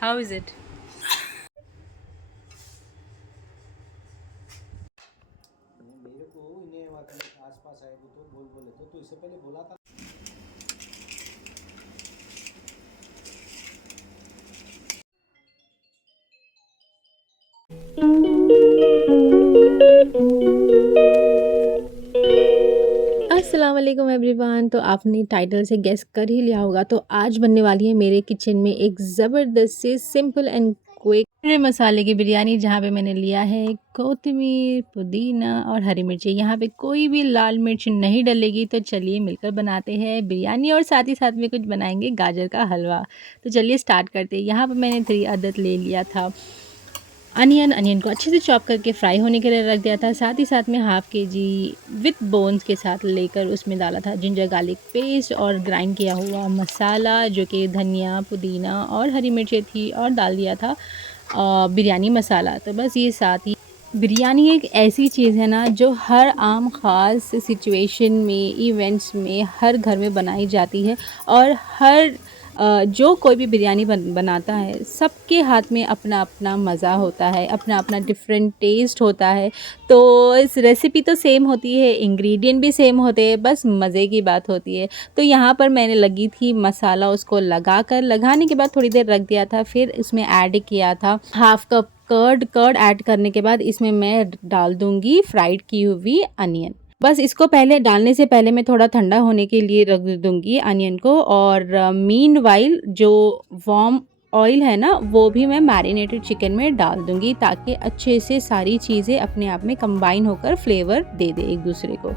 How is it? मेरे को इन्हें आसपास आए तो बोल बोले तो इससे पहले बोला था। अस्सलाम वालेकुम एवरीवन। तो आपने टाइटल से गेस कर ही लिया होगा, तो आज बनने वाली है मेरे किचन में एक ज़बरदस्त से सिंपल एंड क्विक मसाले की बिरयानी, जहाँ पे मैंने लिया है कोतमीर, पुदीना और हरी मिर्ची। यहाँ पे कोई भी लाल मिर्च नहीं डलेगी। तो चलिए मिलकर बनाते हैं बिरयानी और साथ ही साथ में कुछ बनाएंगे गाजर का हलवा। तो चलिए स्टार्ट करते हैं। यहाँ पे मैंने 3 अदद ले लिया था अनियन को अच्छे से चॉप करके फ्राई होने के लिए रख दिया था। साथ ही साथ में हाफ़ केजी विथ बोन्स के साथ लेकर उसमें डाला था जिंजर गार्लिक पेस्ट और ग्राइंड किया हुआ मसाला, जो कि धनिया, पुदीना और हरी मिर्चें थी, और डाल दिया था बिरयानी मसाला। तो बस ये साथ ही बिरयानी एक ऐसी चीज़ है ना, जो हर आम ख़ास सिचुएशन में, इवेंट्स में हर घर में बनाई जाती है। और हर जो कोई भी बिरयानी बनाता है, सबके हाथ में अपना अपना मज़ा होता है, अपना अपना डिफरेंट टेस्ट होता है। तो इस रेसिपी तो सेम होती है, इंग्रेडिएंट भी सेम होते हैं, बस मज़े की बात होती है। तो यहाँ पर मैंने लगी थी मसाला, उसको लगाने के बाद थोड़ी देर रख दिया था। फिर इसमें ऐड किया था हाफ़ कप कर्ड ऐड करने के बाद इसमें मैं डाल दूँगी फ्राइड की हुई अनियन। बस इसको पहले डालने से पहले मैं थोड़ा ठंडा होने के लिए रख दूँगी अनियन को। और मीनवाइल जो वार्म ऑयल है ना, वो भी मैं मैरिनेटेड चिकन में डाल दूँगी, ताकि अच्छे से सारी चीज़ें अपने आप में कंबाइन होकर फ्लेवर दे दे एक दूसरे को।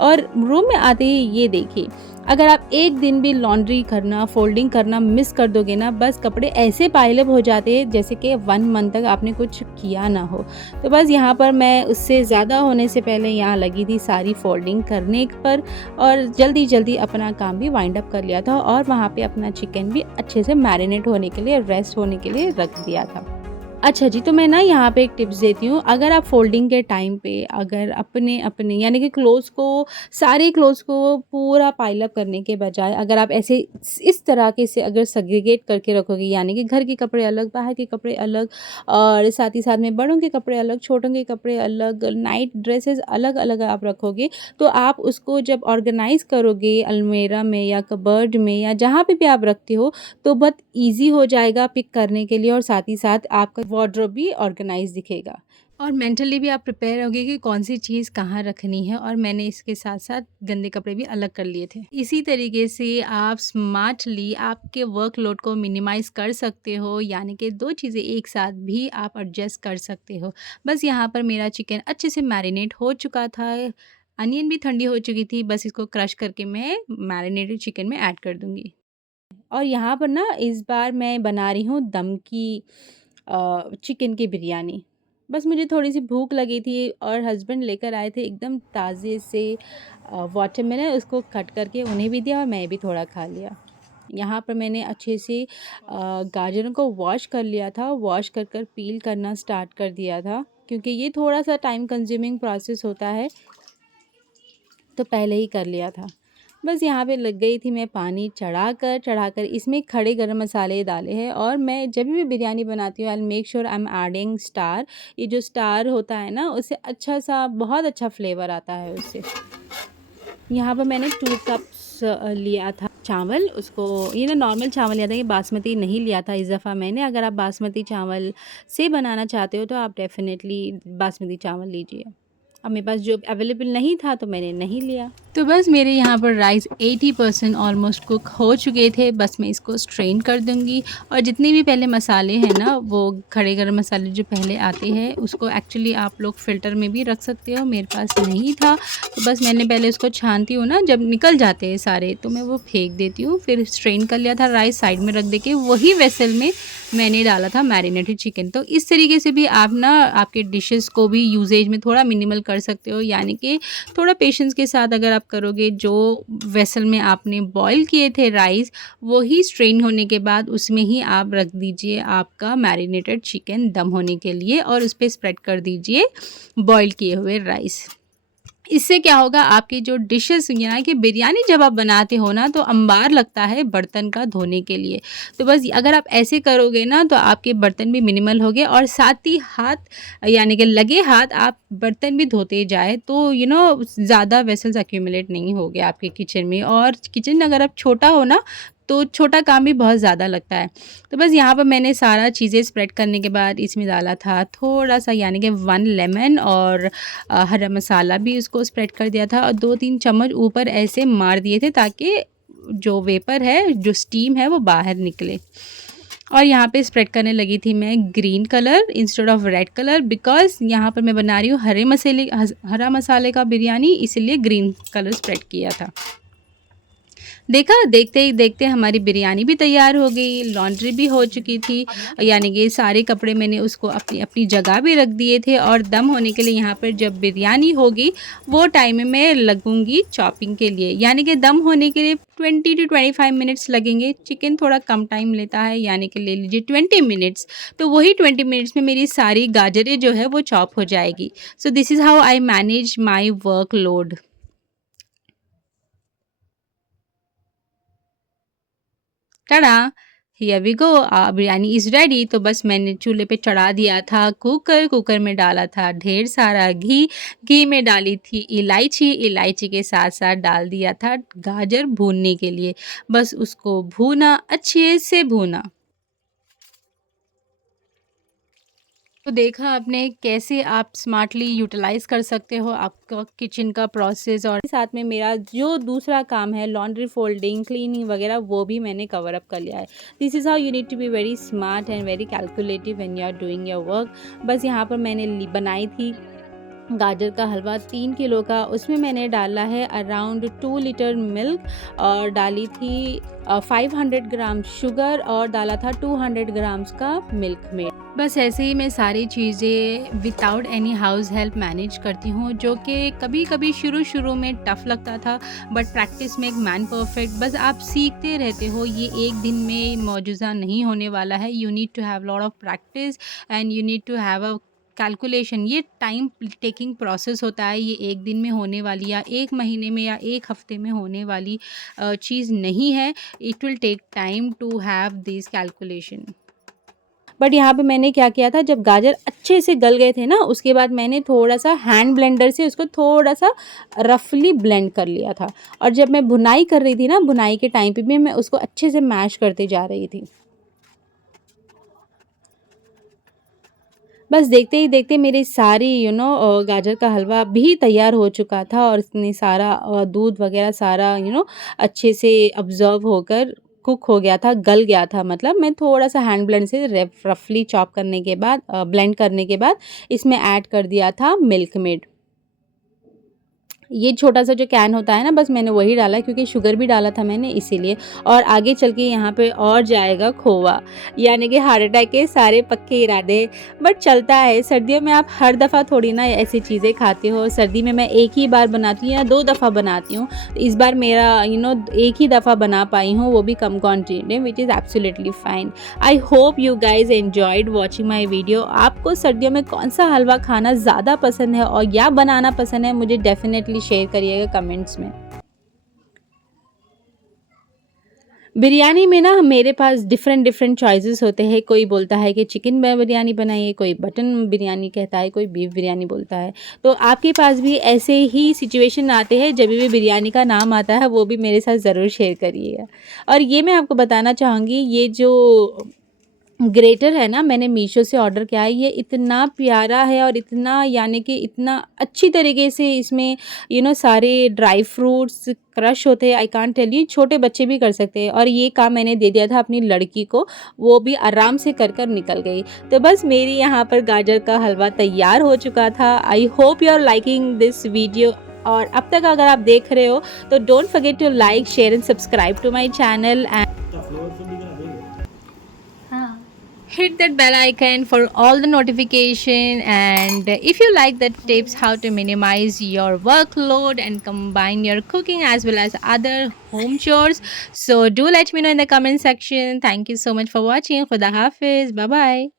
और रूम में आते ही ये देखिए, अगर आप एक दिन भी लॉन्ड्री करना, फोल्डिंग करना मिस कर दोगे ना, बस कपड़े ऐसे पाइलअप हो जाते हैं जैसे कि 1 मंथ तक आपने कुछ किया ना हो। तो बस यहाँ पर मैं उससे ज़्यादा होने से पहले यहाँ लगी थी सारी फोल्डिंग करने पर, और जल्दी जल्दी अपना काम भी वाइंड अप कर लिया था। और वहाँ पे अपना चिकन भी अच्छे से मैरिनेट होने के लिए, रेस्ट होने के लिए रख दिया था। अच्छा जी, तो मैं ना यहाँ पे एक टिप्स देती हूँ। अगर आप फ़ोल्डिंग के टाइम पे अगर अपने यानी कि सारे क्लोथ्स को पूरा पाइल अप करने के बजाय, अगर आप ऐसे इस तरीके से अगर सेग्रीगेट करके रखोगे, यानी कि घर के कपड़े अलग, बाहर के कपड़े अलग, और साथ ही साथ में बड़ों के कपड़े अलग, छोटों के कपड़े अलग, नाइट ड्रेसेस अलग-अलग आप रखोगे, तो आप उसको जब ऑर्गेनाइज़ करोगे अलमीरा में या कबर्ड में या जहाँ पे भी आप रखते हो, तो बहुत ईज़ी हो जाएगा पिक करने के लिए, और साथ ही साथ आपका वार्डरोब भी ऑर्गेनाइज दिखेगा। और मेंटली भी आप प्रिपेयर होगे कि कौन सी चीज़ कहाँ रखनी है। और मैंने इसके साथ साथ गंदे कपड़े भी अलग कर लिए थे। इसी तरीके से आप स्मार्टली आपके वर्कलोड को मिनिमाइज़ कर सकते हो, यानी कि 2 चीज़ें एक साथ भी आप एडजस्ट कर सकते हो। बस यहाँ पर मेरा चिकन अच्छे से मैरिनेट हो चुका था, अनियन भी ठंडी हो चुकी थी, बस इसको क्रश करके मैं मैरिनेटेड चिकन में ऐड कर दूँगी। और यहाँ पर ना इस बार मैं बना रही हूँ दम की चिकन की बिरयानी। बस मुझे थोड़ी-सी भूख लगी थी, और हस्बैंड लेकर आए थे एकदम ताज़े से वाटरमेलन, उसको कट करके उन्हें भी दिया और मैं भी थोड़ा खा लिया। यहाँ पर मैंने अच्छे से गाजरों को वॉश कर लिया था, वॉश कर कर पील करना स्टार्ट कर दिया था, क्योंकि ये थोड़ा-सा टाइम कंज्यूमिंग प्रोसेस होता है, तो पहले ही कर लिया था। बस यहाँ पे लग गई थी मैं पानी चढ़ाकर इसमें खड़े गरम मसाले डाले हैं। और मैं जब भी बिरयानी बनाती हूँ, I will make sure I am adding star. ये जो स्टार होता है ना, उससे अच्छा सा बहुत अच्छा फ्लेवर आता है उससे। यहाँ पर मैंने 2 कप्स लिया था चावल, उसको ये ना नॉर्मल चावल लिया था, ये बासमती नहीं लिया था इस दफ़ा मैंने। अगर आप बासमती चावल से बनाना चाहते हो तो आप डेफ़िनेटली बासमती चावल लीजिए। अब मेरे पास जो अवेलेबल नहीं था तो मैंने नहीं लिया। तो बस मेरे यहाँ पर राइस 80% ऑलमोस्ट कुक हो चुके थे। बस मैं इसको स्ट्रेन कर दूँगी। और जितने भी पहले मसाले हैं ना, वो खड़े गरम मसाले जो पहले आते हैं, उसको एक्चुअली आप लोग फ़िल्टर में भी रख सकते हो, मेरे पास नहीं था। तो बस मैंने पहले उसको छानती हूँ ना, जब निकल जाते हैं सारे तो मैं वो फेंक देती हूँ। फिर स्ट्रेन कर लिया था, राइस साइड में रख दे के वही वेसल में मैंने डाला था मैरिनेटेड चिकन। तो इस तरीके से भी आप ना आपके डिशेस को भी यूजेज में थोड़ा मिनिमल कर सकते हो, यानी कि थोड़ा पेशेंस के साथ अगर आप करोगे, जो वेसल में आपने बॉईल किए थे राइस, वही स्ट्रेन होने के बाद उसमें ही आप रख दीजिए आपका मैरिनेटेड चिकन दम होने के लिए, और उस पर स्प्रेड कर दीजिए बॉईल किए हुए राइस। इससे क्या होगा, आपकी जो डिशेज़ हुई हैं ना, कि बिरयानी जब आप बनाते हो ना तो अंबार लगता है बर्तन का धोने के लिए। तो बस अगर आप ऐसे करोगे ना तो आपके बर्तन भी मिनिमल होंगे और साथ ही हाथ यानी कि लगे हाथ आप बर्तन भी धोते जाएँ तो ज़्यादा वेसल्स एक्यूमुलेट नहीं होंगे आपके किचन में। और किचन अगर आप छोटा हो ना तो छोटा काम भी बहुत ज़्यादा लगता है। तो बस यहाँ पर मैंने सारा चीज़ें स्प्रेड करने के बाद इसमें डाला था थोड़ा-सा यानी कि 1 लेमन और हरा मसाला भी उसको स्प्रेड कर दिया था और 2-3 चम्मच ऊपर ऐसे मार दिए थे ताकि जो वेपर है, जो स्टीम है वो बाहर निकले। और यहाँ पे स्प्रेड करने लगी थी मैं green colour instead of red colour, because यहाँ पर मैं बना रही हूँ हरा मसाले का बिरयानी, इसीलिए ग्रीन कलर स्प्रेड किया था। देखा, देखते ही देखते हमारी बिरयानी भी तैयार हो गई, लॉन्ड्री भी हो चुकी थी, यानी कि सारे कपड़े मैंने उसको अपनी अपनी जगह भी रख दिए थे। और दम होने के लिए यहाँ पर जब बिरयानी होगी वो टाइम में मैं लगूंगी चॉपिंग के लिए, यानी कि दम होने के लिए 20 to 25 मिनट्स लगेंगे। चिकन थोड़ा कम टाइम लेता है, यानी कि ले लीजिए 20 मिनट्स। तो वही 20 मिनट्स में मेरी सारी गाजरें जो है वो चॉप हो जाएगी। So this is how I manage my work load. Tada! Here we go, biryani is ready. तो बस मैंने चूल्हे पे चढ़ा दिया था कुकर, कुकर में डाला था ढेर सारा घी, घी में डाली थी इलायची, इलायची के साथ-साथ डाल दिया था गाजर भूनने के लिए। बस उसको भूना, अच्छे से भूना। तो देखा आपने कैसे आप स्मार्टली यूटिलाइज़ कर सकते हो आपका किचन का प्रोसेस। और साथ में मेरा जो दूसरा काम है लॉन्ड्री फोल्डिंग, क्लीनिंग वगैरह, वो भी मैंने कवर अप कर लिया है। This is how you need to be very smart and very calculative when you are doing your work. बस यहाँ पर मैंने बनाई थी गाजर का हलवा 3 किलो का। उसमें मैंने डाला है अराउंड 2 लीटर मिल्क और डाली थी 500 ग्राम शुगर और डाला था 200 ग्राम्स का मिल्क मेड। बस ऐसे ही मैं सारी चीज़ें without any house help manage करती हूँ, जो कि कभी-कभी शुरू में टफ़ लगता था, but practice make man perfect. बस आप सीखते रहते हो, ये एक दिन में मौजूज़ा नहीं होने वाला है। You need to have lot of practice and you need to have a calculation. ये टाइम टेकिंग प्रोसेस होता है, ये एक दिन में होने वाली या एक महीने में या एक हफ्ते में होने वाली चीज़ नहीं है। It will take time to have this calculation. But यहाँ पे मैंने क्या किया था, जब गाजर अच्छे से गल गए थे ना, उसके बाद मैंने थोड़ा-सा हैंड ब्लेंडर से उसको थोड़ा-सा रफली ब्लेंड कर लिया था। और जब मैं भुनाई कर रही थी ना, भुनाई के टाइम पे भी मैं उसको अच्छे से मैश करते जा रही थी। बस देखते ही देखते मेरी सारी गाजर का हलवा भी तैयार हो चुका था और इसने सारा दूध वगैरह सारा अच्छे से अब्ज़ॉर्ब होकर कुक हो गया था, गल गया था। मतलब मैं थोड़ा-सा हैंड ब्लेंड से रफली चॉप करने के बाद ब्लेंड करने के बाद इसमें ऐड कर दिया था मिल्क मेड। ये छोटा-सा जो कैन होता है ना, बस मैंने वही डाला क्योंकि शुगर भी डाला था मैंने इसीलिए। और आगे चल के यहाँ पे और जाएगा खोवा, यानी कि हार्ट अटैक के सारे पक्के इरादे। बट चलता है, सर्दियों में आप हर दफ़ा थोड़ी ना ऐसी चीज़ें खाते हो। सर्दी में मैं एक ही बार बनाती हूँ या 2 दफ़ा बनाती हूँ। इस बार मेरा एक ही दफ़ा बना पाई हूँ, वो भी कम क्वांटिटी में, which is absolutely fine. I hope you guys enjoyed watching my video. आपको सर्दियों में कौन-सा हलवा खाना ज़्यादा पसंद है और या बनाना पसंद है, मुझे डेफ़िनेटली शेयर करिएगा कमेंट्स में। बिरयानी में ना मेरे पास डिफरेंट चॉइसेस होते हैं। कोई बोलता है कि चिकन में बिरयानी बनाइए, कोई मटन बिरयानी कहता है, कोई बीफ बिरयानी बोलता है। तो आपके पास भी ऐसे ही सिचुएशन आते हैं, जब भी बिरयानी का नाम आता है वो भी मेरे साथ ज़रूर शेयर करिएगा। और ये मैं आपको बताना चाहूँगी, ये जो ग्रेटर है ना, मैंने मीशो से ऑर्डर किया है। ये इतना प्यारा है और इतना यानी कि इतना अच्छी तरीके से इसमें सारे ड्राई फ्रूट्स क्रश होते हैं। आई कांट टेल यू, छोटे बच्चे भी कर सकते हैं। और ये काम मैंने दे दिया था अपनी लड़की को, वो भी आराम से कर कर निकल गई। तो बस मेरी यहाँ पर गाजर का हलवा तैयार हो चुका था। I hope you are liking this video. और अब तक अगर आप देख रहे हो तो don't forget to like, share and subscribe to my channel and hit that bell icon for all the notification. And if you like the tips how to minimize your workload and combine your cooking as well as other home chores, so do let me know in the comment section. Thank you so much for watching. Khuda Hafiz. Bye bye.